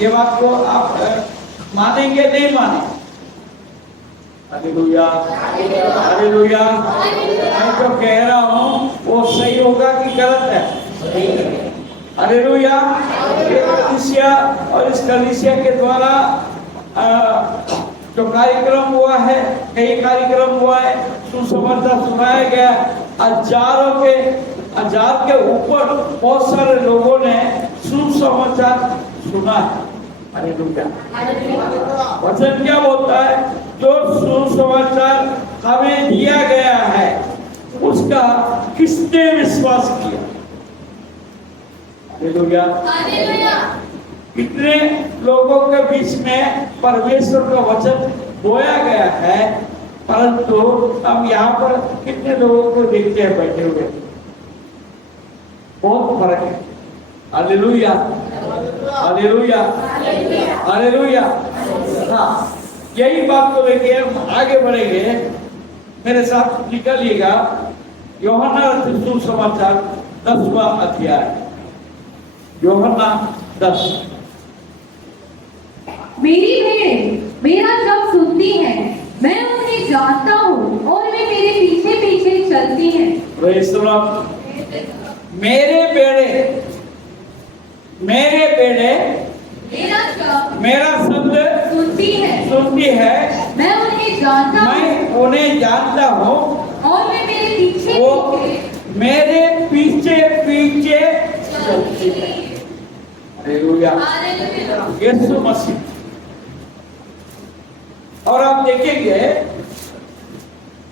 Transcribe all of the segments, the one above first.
ये बात को आप मानेंगे नहीं माने? Hallelujah, hallelujah. मैं जो कह रहा हूँ वो सही होगा कि गलत है? हालेलुया। ये कलीसिया और इस कलीसिया के द्वारा जो कार्यक्रम हुआ है, कई कार्यक्रम हुआ है, सुसमाचार सुनाया गया, हजार के ऊपर बहुत सारे लोगों ने सुसमाचार सुना है। हालेलुया। वचन क्या बोलता है? जो सुसमाचार हमें दिया गया है उसका किसने विश्वास किया? हालेलुया। कितने लोगों के बीच में परमेश्वर का वचन बोया गया है, परंतु हम यहाँ पर कितने लोगों को देखते हैं बैठे हुए? बहुत फर्क है। Hallelujah, hallelujah, hallelujah. हाँ, यही बात को लेके हम आगे बढ़ेंगे। मेरे साथ निकलिएगा यूहन्ना सुसमाचार 10वां अध्याय। यूहन्ना 10। मेरी भेड़ें मेरा शब्द सुनती हैं, मैं उन्हें जानता हूँ और वे मेरे पीछे पीछे चलती हैं। मेरे बेड़े मेरा शब्द सुनती है, मैं उन्हें जानता हूँ और वे मेरे पीछे पीछे चलती है। हालेलुया, यीशु मसीह। और आप देखेंगे,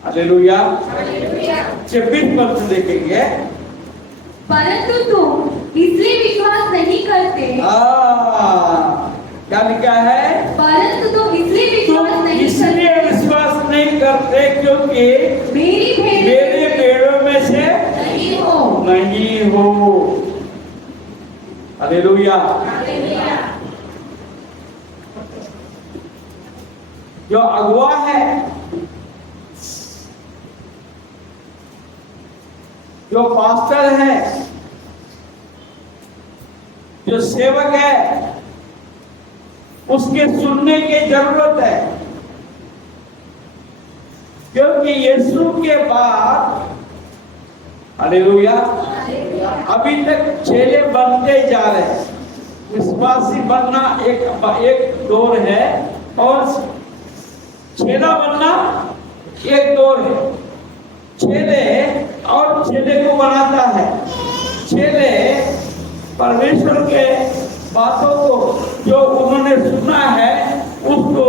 हालेलुया, 26 पद देखेंगे, परंतु तुम इसलिए विश्वास नहीं करते। क्या लिखा है? परंतु तुम इसलिए विश्वास नहीं करते क्योंकि मेरे पेड़ों में से नहीं हो। हालेलुया। जो अगुआ है, जो पास्टर है, जो सेवक है, उसके सुनने की जरूरत है, क्योंकि यीशु के बाद, हालेलुया, अभी तक चेले बनते जा रहे हैं। विश्वासी बनना एक दौर है और चेला बनना एक दौर है। चेले और चेले को बनाता है। चेले परमेश्वर के बातों को जो उन्होंने सुना है उसको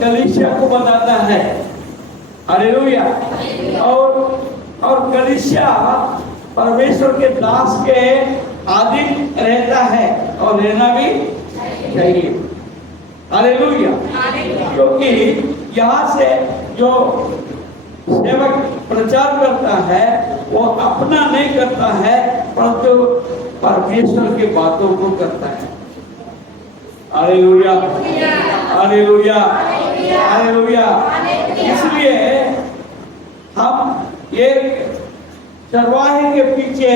कलीसिया को बताता है। हालेलुया। और कलीसिया परमेश्वर के दास के अधीन रहता है और रहना भी चाहिए। हालेलुया। क्योंकि यहाँ से जो सेवक प्रचार करता है वो अपना नहीं करता है, परंतु परमेश्वर की बातों को करता है। Hallelujah, hallelujah, hallelujah. इसलिए हम एक चरवाहे के पीछे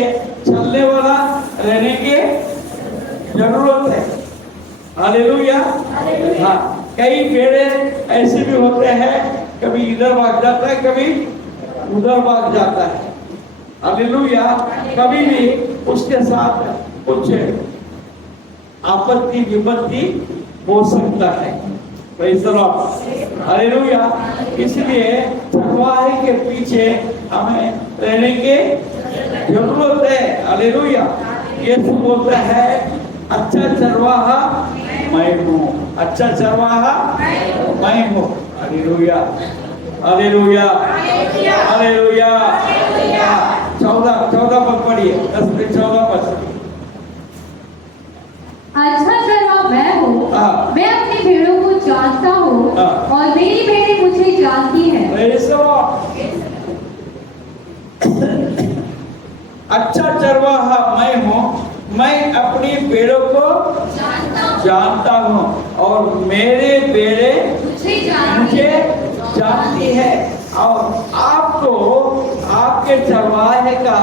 चलने वाला रहने की जरूरत है। हालेलुया। हाँ, कई भेड़े ऐसे भी होते हैं, कभी इधर भाग जाता है, कभी उधर भाग जाता है। हालेलुया। कभी भी उसके साथ कुछ आपत्ति विपत्ति हो सकता है। Praise the Lord. हालेलुया। इसलिए चरवाहे के पीछे हमें रहने की जरूरत है। हालेलुया। यीशु बोलता है, अच्छा चरवाहा मैं हूँ, अच्छा चरवाहा मैं हूँ। Hallelujah, hallelujah, hallelujah. 14 पद पढ़िए, 10 से 14 पद। अच्छा चरवाहा मैं हूँ, मैं अपनी भेड़ों को जानता हूँ और मेरी भेड़ें मुझे जानती हैं। अच्छा चरवाहा मैं हूँ, मैं अपनी भेड़ों को जानता हूँ और मेरे भेड़े मुझे जानती है। और आपको आपके चरवाहे का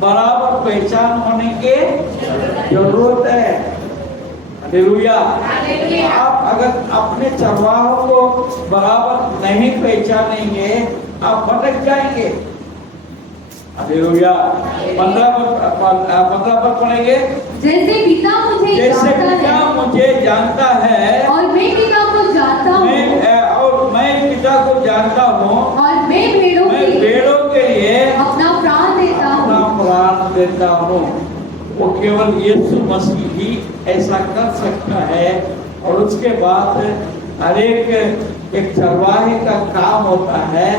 बराबर पहचान होने की जरूरत है। हालेलुया। आप अगर अपने चरवाहों को बराबर नहीं पहचानेंगे आप भटक जाएंगे। हालेलुया। 15 पर पढ़ेंगे। जैसे पिता मुझे जानता है और मैं पिता को जानता हूँ मैं पिता को जानता हूँ और मैं भेड़ों के लिए अपना प्राण देता हूँ। वो केवल यीशु मसीह ही ऐसा कर सकता है। और उसके बाद हर एक चरवाहे का काम होता है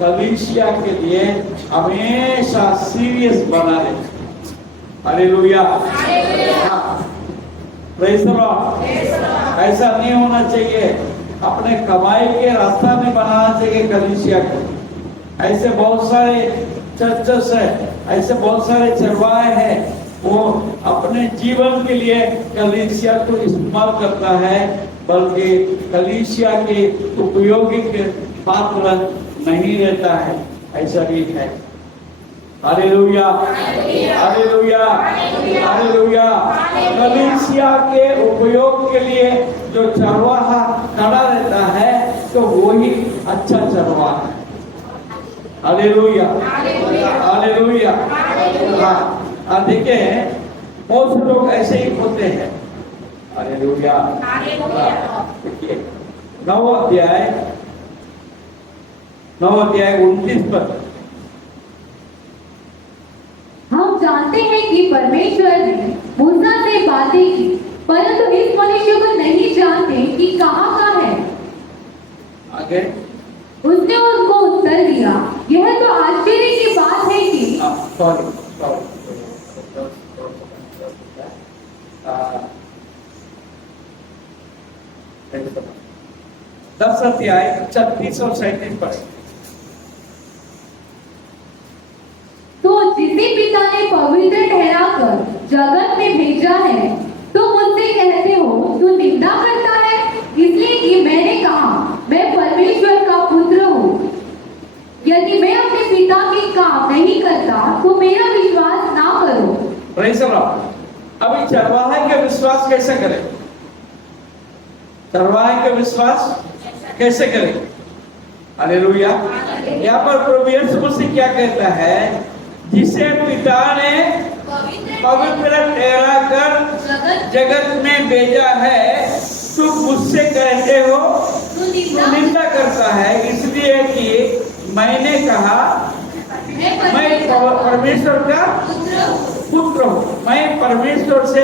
कलीसिया के लिए हमेशा सीरियस बना रहे। हालेलुया। Praise the Lord. ऐसा नहीं होना चाहिए अपने कमाई के रास्ता में बनाना चाहिए कलीसिया को। ऐसे बहुत सारे चर्चेस है, ऐसे बहुत सारे चरवाहे हैं, वो अपने जीवन के लिए कलीसिया को इस्तेमाल करता है बल्कि कलीसिया के उपयोगी के पात्र नहीं रहता है। ऐसा भी है। Hallelujah, hallelujah, hallelujah. कलीसिया के उपयोग के लिए जो चरवाहा खड़ा रहता है तो वही अच्छा चरवाहा है। Hallelujah, hallelujah. हाँ, देखिए बहुत से लोग ऐसे ही होते हैं। हालेलुया। देखिए 9 अध्याय 29 पर हम जानते हैं कि परमेश्वर ने मूसा से बातें की, परंतु इस मनुष्य को नहीं जानते कि कहाँ का है। आगे उसने उनको उत्तर दिया, यह तो आश्चर्य की बात है कि सॉरी 10 अध्याय 36 और 37 पर तो जिसे पिता ने पवित्र ठहराकर जगत में भेजा है तो मुझसे कहते हो तू निंदा करता है, इसलिए कि मैंने कहा मैं परमेश्वर का पुत्र हूँ। यदि मैं अपने पिता के काम नहीं करता तो मेरा विश्वास ना करो। Praise the Lord. अभी चरवाहे के विश्वास कैसे करें? चरवाहे के विश्वास कैसे करें? हालेलुया। यहाँ पर प्रभु यीशु मसीह क्या कहता है? जिसे पिता ने पवित्र ठहरा कर जगत में भेजा है तू मुझसे कहते हो तू निंदा करता है, इसलिए कि मैंने कहा मैं परमेश्वर का पुत्र हूँ, मैं परमेश्वर से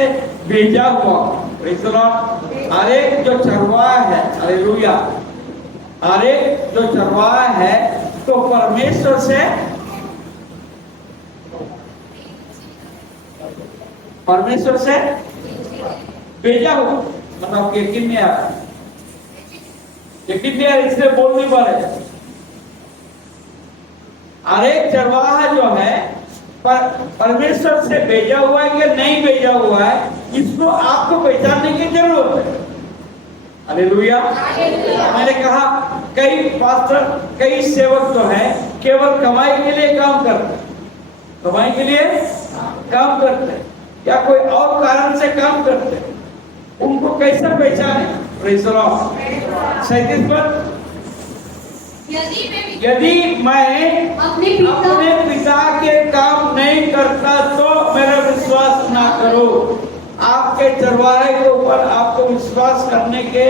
भेजा हुआ। Praise the Lord. हर एक जो चरवाहा है, हालेलुया, हर एक जो चरवाहा है तो परमेश्वर से भेजा हुआ। मतलब यकीन नहीं आ रहा, यकीन नहीं आ रहा, इसलिए बोल नहीं पा रहे। हर एक चरवाहा जो है परमेश्वर से भेजा हुआ है या नहीं भेजा हुआ है, इसको आपको पहचानने की जरूरत है। हालेलुया। मैंने कहा कई पास्टर, कई सेवक जो है केवल कमाई के लिए काम करते हैं, कमाई के लिए काम करते हैं या कोई और कारण से काम करते हैं, उनको कैसे पहचाने? Praise the Lord. 37 पर यदि मैं अपने पिता के काम नहीं करता तो मेरा विश्वास ना करो। आपके चरवाहे के ऊपर आपको विश्वास करने के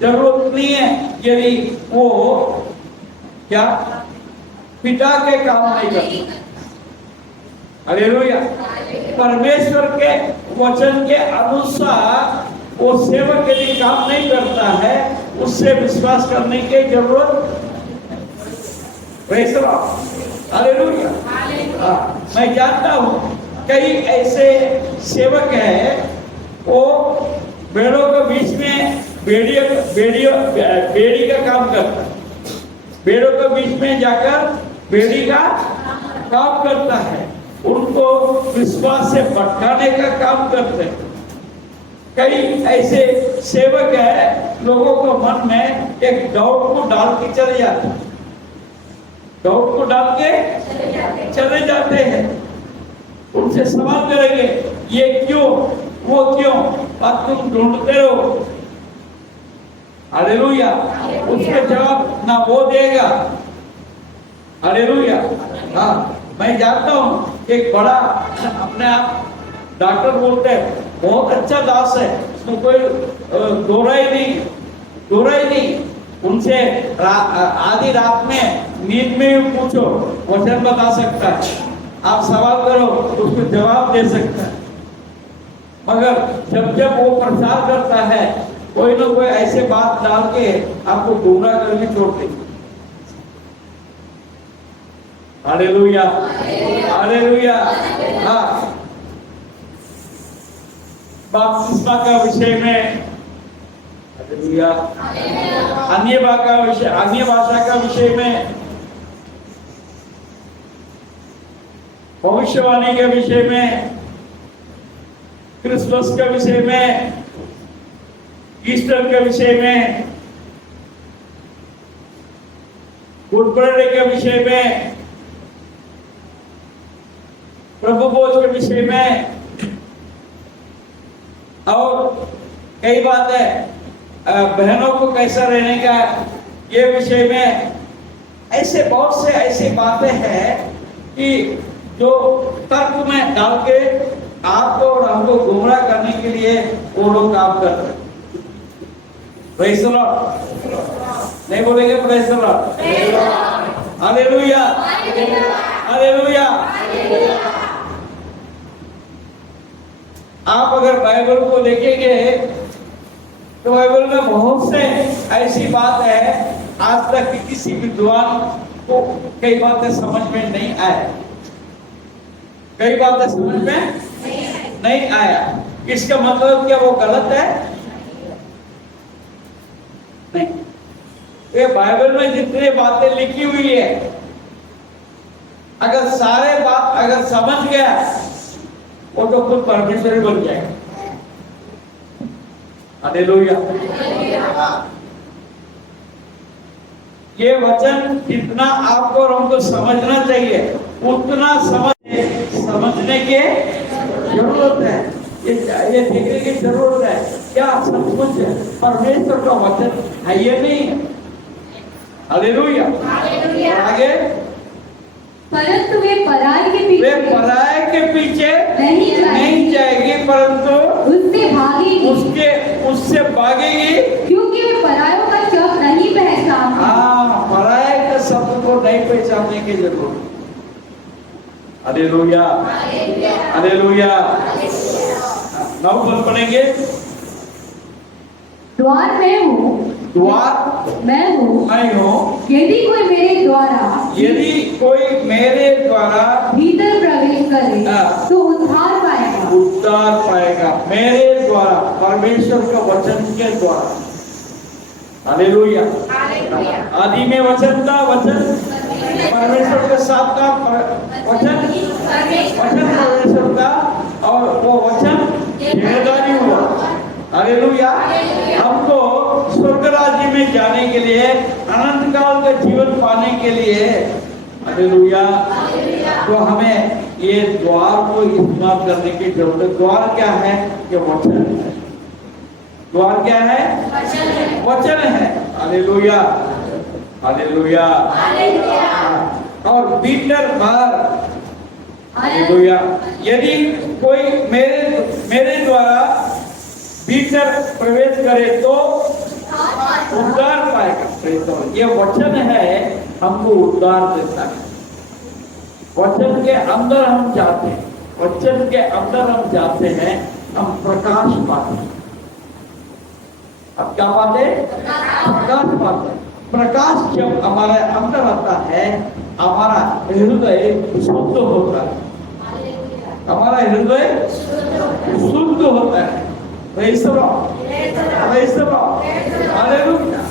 जरूरत नहीं है यदि वो क्या पिता के काम नहीं करता। हालेलुया। परमेश्वर के वचन के अनुसार वो सेवक यदि काम नहीं करता है उससे विश्वास करने की जरूरत। Praise the Lord. हालेलुया। मैं जानता हूँ कई ऐसे सेवक हैं वो भेड़ों के बीच में बेड़ी का काम करता है, भेड़ों के बीच में जाकर बेड़ी का काम करता है, उनको विश्वास से भटकाने का काम करते हैं। कई ऐसे सेवक है लोगों को मन में एक डाउट को डाल के चले जाते हैं, डाउट को डाल के चले जाते हैं। उनसे सवाल करेंगे ये क्यों, वो क्यों, बात तुम ढूंढते रहो। हालेलुया। उसके जवाब ना वो देगा। हालेलुया। हाँ, मैं जानता हूँ एक बड़ा अपने आप डॉक्टर बोलते हैं बहुत अच्छा दास है, उसमें कोई दो राय नहीं। उनसे आधी रात में नींद में भी पूछो, वचन बता सकता है। आप सवाल करो, उसको जवाब दे सकता है। मगर जब वो प्रचार करता है, कोई ना कोई ऐसे बात डाल के आपको गुमराह करके छोड़ देगा। Hallelujah, hallelujah. हाँ, बपतिस्मा का विषय में, हालेलुया, अन्य भाषा का विषय में, भविष्यवाणी के विषय में, क्रिसमस के विषय में, ईस्टर के विषय में, गुड फ्राइडे के विषय में, प्रभु भोज के विषय में, और कई बात है बहनों को कैसा रहने का ये विषय में। ऐसे बहुत से ऐसी बातें हैं कि जो तर्क में डाल के आपको और हमको गुमराह करने के लिए वो लोग काम कर रहे हैं। Praise the Lord. नहीं बोलेंगे praise the Lord? Hallelujah, hallelujah. आप अगर बाइबल को देखेंगे तो बाइबल में बहुत से ऐसी बात है आज तक कि किसी विद्वान को कई बातें समझ में नहीं आया, कई बातें समझ में नहीं आया। इसका मतलब क्या वो गलत है? नहीं। ये बाइबल में जितनी बातें लिखी हुई है, अगर सारे बात अगर समझ गया वो तो खुद परमेश्वर ही बन जाएगा। हालेलुया। ये वचन जितना आपको और हमको समझना चाहिए उतना समझने की जरूरत है। ये देखने की जरूरत है क्या सचमुच परमेश्वर का वचन है ये नहीं। हालेलुया। आगे, परंतु वे पराये के पीछे नहीं जाएगी परंतु उससे भागेगी क्योंकि वे परायों का शब्द नहीं पहचानते। हाँ, पराये के शब्द को नहीं पहचानने की जरूरत। Hallelujah, hallelujah. नौ पद पढ़ेंगे। द्वार मैं हूँ, मैं हूँ। यदि कोई मेरे द्वारा भीतर प्रवेश करे तो उद्धार पाएगा। मेरे द्वारा, परमेश्वर का वचन के द्वारा। हालेलुया। आदि में वचन था, वचन परमेश्वर के साथ का, वचन परमेश्वर का, और वो वचन देहधारी हुआ। हालेलुया। हमको स्वर्ग राज्य में जाने के लिए, अनंत काल का जीवन पाने के लिए, हालेलुया, तो हमें ये द्वार को इस्तेमाल करने की जरूरत है। द्वार क्या है? ये वचन है। द्वार क्या है? वचन है। Hallelujah, hallelujah. और भीतर बाहर, हालेलुया। यदि कोई मेरे द्वारा भीतर प्रवेश करे तो उद्धार पाएगा। ये वचन है, हमको उद्धार देता है। वचन के अंदर हम जाते हैं, वचन के अंदर हम जाते हैं, हम प्रकाश पाते हैं। अब क्या पाते? प्रकाश पाते हैं। प्रकाश जब हमारे अंदर आता है, हमारा हृदय शुद्ध होता है। हमारा हृदय शुद्ध होता है। हालेलुया।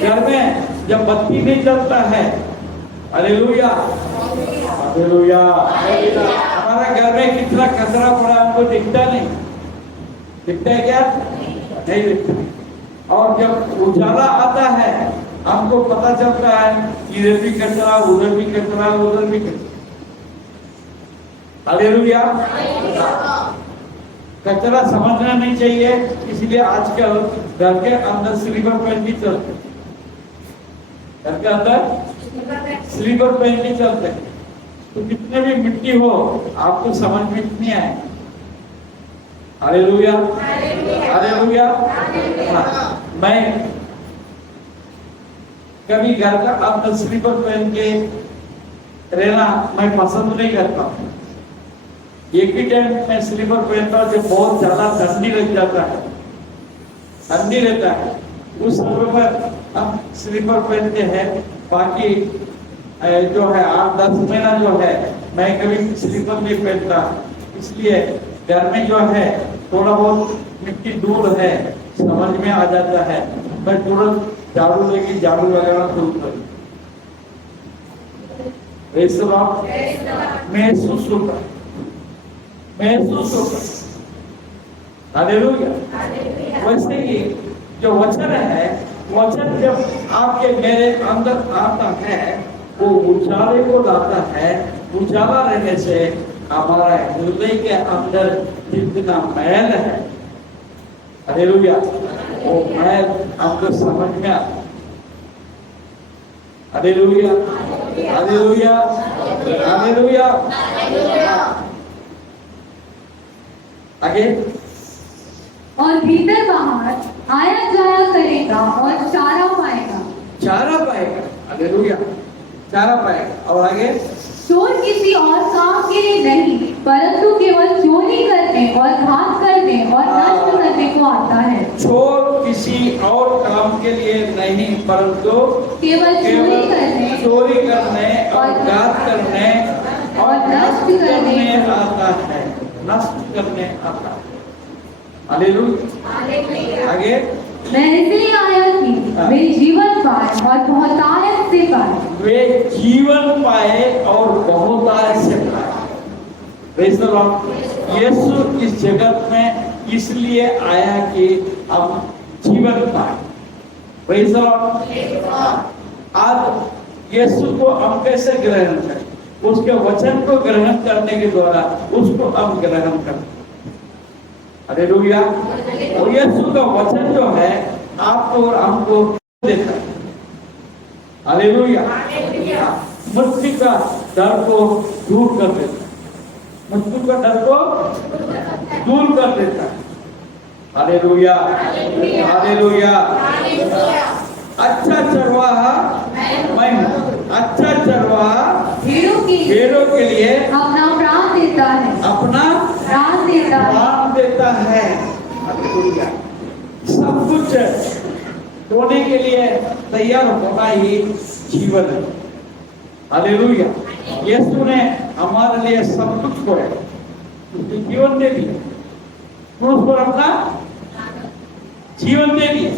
घर में जब बत्ती नहीं जलता है, हालेलुया, हालेलुया, हमारा घर में कितना कचरा पड़ा हमको दिखता नहीं, दिखता है क्या? नहीं दिखता। और जब उजाला आता है हमको पता चलता है इधर भी कचरा, उधर भी कचरा, उधर भी कचरा। हालेलुया। कचरा समझना नहीं चाहिए, इसलिए आजकल घर के अंदर स्लीपर पहन के चलते, घर के अंदर स्लीपर पहन के चलते, तो कितने भी मिट्टी हो आपको समझ में नहीं आए। Hallelujah, hallelujah. मैं कभी घर का अंदर स्लीपर पहन के रहना मैं पसंद नहीं करता। एक ही टाइम में स्लीपर पहनता हूं जब बहुत ज्यादा ठंडी लग जाता है, ठंडी रहता है, उस समय पर हम स्लीपर पहनते हैं। बाकी जो है 8-10 महीना जो है मैं कभी स्लीपर नहीं पहनता, इसलिए घर में जो है थोड़ा बहुत मिट्टी दूर है समझ में आ जाता है, मैं तुरंत झाड़ू लेके झाड़ू लगाना शुरू कर महसूस होता, महसूस होता। हालेलुया। वैसे ही जो वचन है, वचन जब आपके मेरे अंदर आता है वो उजाले को लाता है। उजाला रहने से हमारा हृदय के अंदर जितना मैल है, हालेलुया, वो मैल हमको समझ में आता। Hallelujah, hallelujah, hallelujah. आगे, और भीतर बाहर आया जाया करेगा और चारा पाएगा। चारा पाएगा, हालेलुया, चारा पाएगा। और आगे, चोर किसी और काम के लिए नहीं, परंतु केवल चोरी करने और घात करने और नष्ट करने को आता है। चोर किसी और काम के लिए नहीं, परंतु केवल चोरी करने और घात करने और नष्ट करने आता है, नष्ट करने आता है। हालेलुया। आगे, मैं इसलिए आया कि वे जीवन पाए और बहुतायत से पाए। वे जीवन पाए और बहुतायत से पाए। Praise the Lord. यीशु इस जगत में इसलिए आया कि हम जीवन पाए। Praise the Lord. आज यीशु को हम कैसे ग्रहण करें? उसके वचन को ग्रहण करने के द्वारा उसको हम ग्रहण करें। हालेलुया। और यीशु का वचन जो है आपको और हमको देता है। हालेलुया। मृत्यु का डर को दूर कर देता है, मृत्यु का डर को दूर कर देता है। Hallelujah, hallelujah. अच्छा चरवाहा मैं हूं, अच्छा चरवाहा भेड़ों के लिए अपना प्राण देता है, अपना प्राण देता है, प्राण देता है। हालेलुया। सब कुछ होने के लिए तैयार होना ही जीवन है। हालेलुया। यीशु ने हमारे लिए सब कुछ खोया, उसने जीवन दे दिया, क्रूस पर अपना जीवन दे दिया।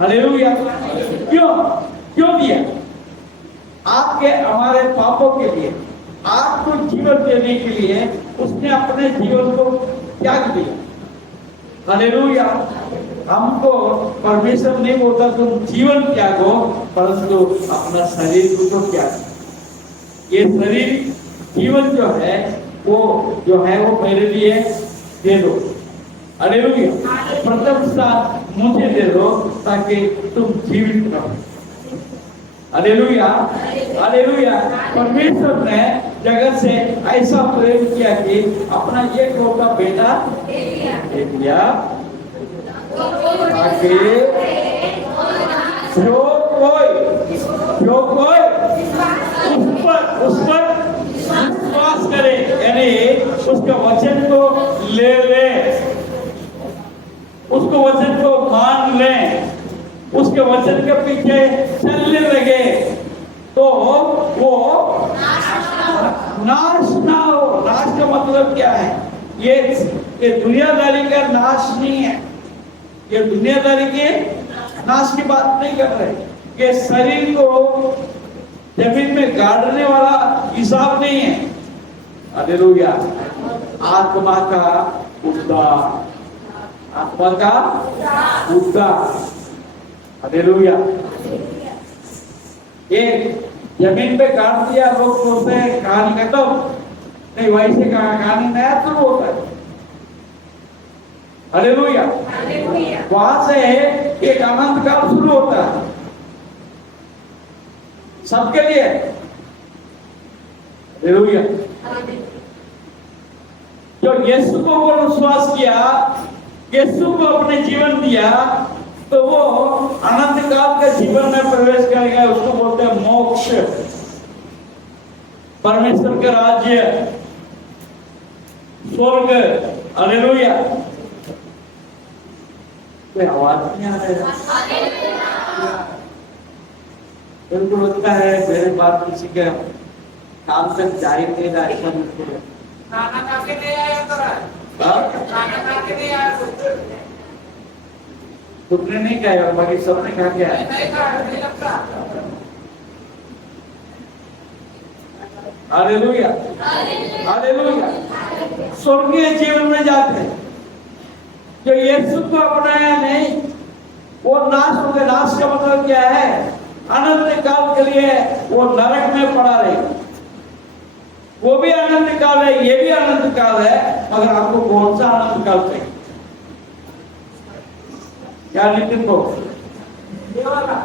हालेलुया। क्यों क्यों दिया? आपके हमारे पापों के लिए, आपको जीवन देने के लिए उसने अपने जीवन को त्याग दिया। हालेलुया। हमको परमेश्वर नहीं बोलता तुम जीवन त्यागो, परंतु अपना शरीर को तो त्याग। ये शरीर जीवन जो है वो मेरे लिए दे दो। हालेलुया। प्रथम स्थान मुझे दे दो ताकि तुम जीवित रहो। Hallelujah, hallelujah. परमेश्वर ने जगत से ऐसा प्रेम किया कि अपना एकलौता बेटा दे दिया ताकि जो कोई उस पर विश्वास करे, यानी उसके वचन को ले उसको वचन को मान ले, उसके वचन के पीछे चलने लगे तो वो नाश ना हो। नाश का मतलब क्या है? ये दुनियादारी का नाश नहीं है, ये दुनियादारी के नाश की बात नहीं कर रहे। ये शरीर को जमीन में गाड़ने वाला हिसाब नहीं है। हालेलुया। आत्मा का उद्धार, आत्मा का उद्धार। हालेलुया। ये जमीन पे काट दिया, लोग बोलते हैं कहानी खत्म, नहीं वैसे कहानी नया शुरू होता है। हालेलुया। वहां से एक अनंत काल शुरू होता है सबके लिए। हालेलुया। जो यीशु को वो विश्वास किया, यीशु को अपने जीवन दिया, तो वो अनंत काल के जीवन में प्रवेश करेगा। उसको बोलते हैं मोक्ष, परमेश्वर के राज्य, स्वर्ग। हालेलुया। कोई आवाज नहीं आ रहा है? बिल्कुल लगता है मेरे बात किसी के काम तक जा ही नहीं रहा, ऐसा बिल्कुल है। खाना खा के नहीं आया तो खाना खा के नहीं आया तुमने नहीं खाया, बाकी सबने खा के आया। नहीं खा, नहीं लगता। Hallelujah, hallelujah. स्वर्गीय जीवन में जाते हैं। जो यीशु को अपनाया नहीं, वो नाश हो गए। नाश का मतलब क्या है? अनंत काल के लिए वो नरक में पड़ा रहेगा। वो भी अनंत काल है, ये भी अनंत काल है, मगर आपको कौन सा अनंत काल चाहिए? क्या नितिन को ये वाला नहीं,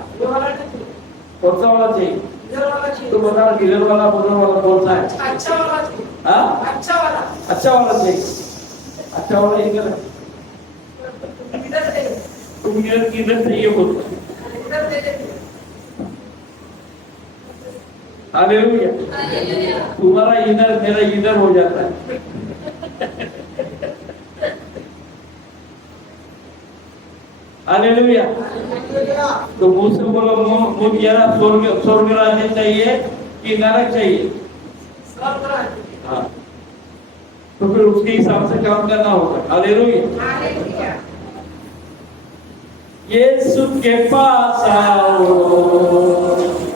कौन सा वाला चाहिए? इधर वाला चाहिए। तो बता, इधर वाला बोलने वाला कौन सा है? अच्छा वाला चाहिए। हाँ, अच्छा वाला। अच्छा वाला चाहिए। अच्छा वाला इधर है। इधर दे, तुम इधर चाहिए बोलते। इधर दे दे। हालेलुया। तुम्हारा इधर मेरा इधर हो जाता है। हालेलुया। तो मुंह से बोलो, मुझे जरा स्वर्ग राज्य चाहिए कि नरक चाहिए? स्वर्ग राज्य। हाँ, तो फिर उसके हिसाब से काम करना होगा। हालेलुया। हालेलुया। यीशु के पास आओ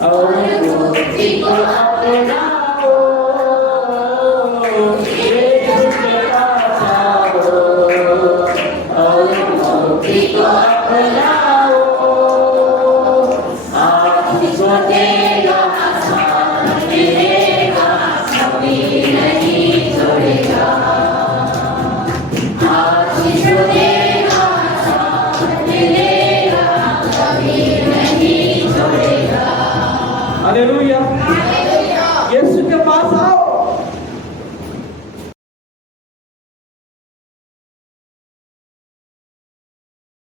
और मुक्ति को अपनाओ। यीशु के पास आओ और मुक्ति को अपनाओ। आपको देगा आसान, मिलेगा, कभी नहीं छोड़ेगा। आपको देगा आसान, मिलेगा, कभी नहीं छोड़ेगा। हालेलुया। यीशु